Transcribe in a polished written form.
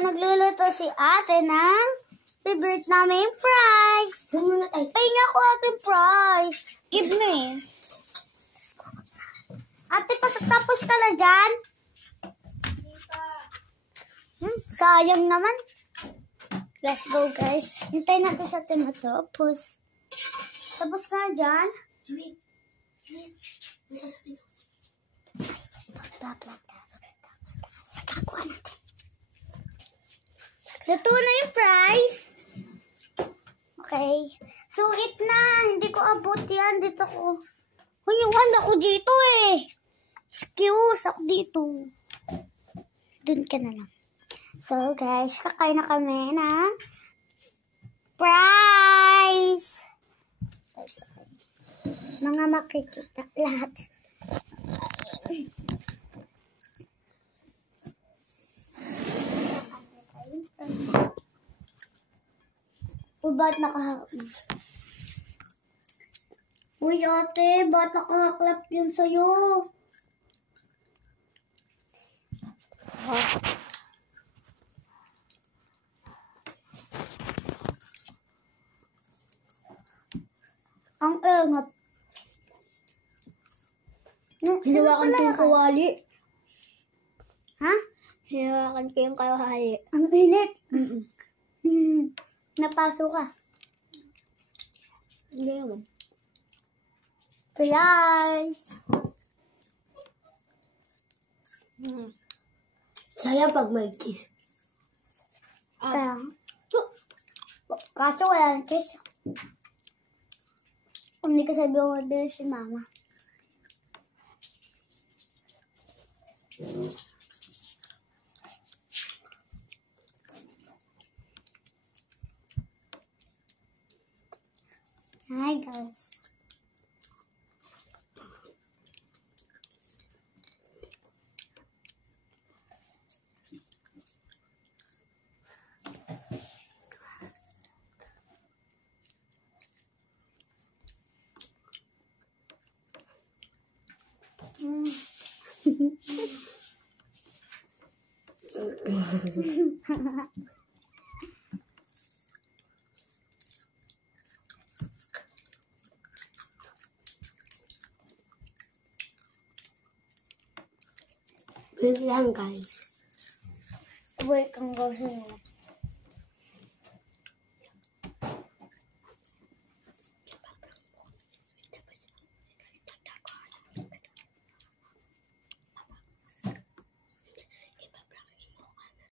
nagluluto si ate ng favorite namin fries. Ay nga ko ating fries. Give me. Ate, tapos ka na dyan? Sayang naman. Let's go, guys. Hintay natin sa tinatapos. Tapos ka na dyan? Wait. Masasabi ko. Sakakuha natin. Luto na yung fries. Okay. Sungit na. Hindi ko abot yan. Dito ko. Huyungan ako dito eh. Excuse ako dito. Doon ka na lang. So guys, kakain na kami ng fries. Mga makikita lahat. Ba't nakahaklap? Uy ate, ba't nakahaklap yun sa'yo? Ang engap. Hinawakan ko yung kawali. Ha? Hinawakan ko yung kawali. Ang init. Napasok ka. Hindi naman. Guys. Saya pag may kiss. Kaya. Kaso wala ng kiss. Kung hindi ka sabi mo mabili si mama. Hi guys. Wait lang guys. Wait kang gawin mo.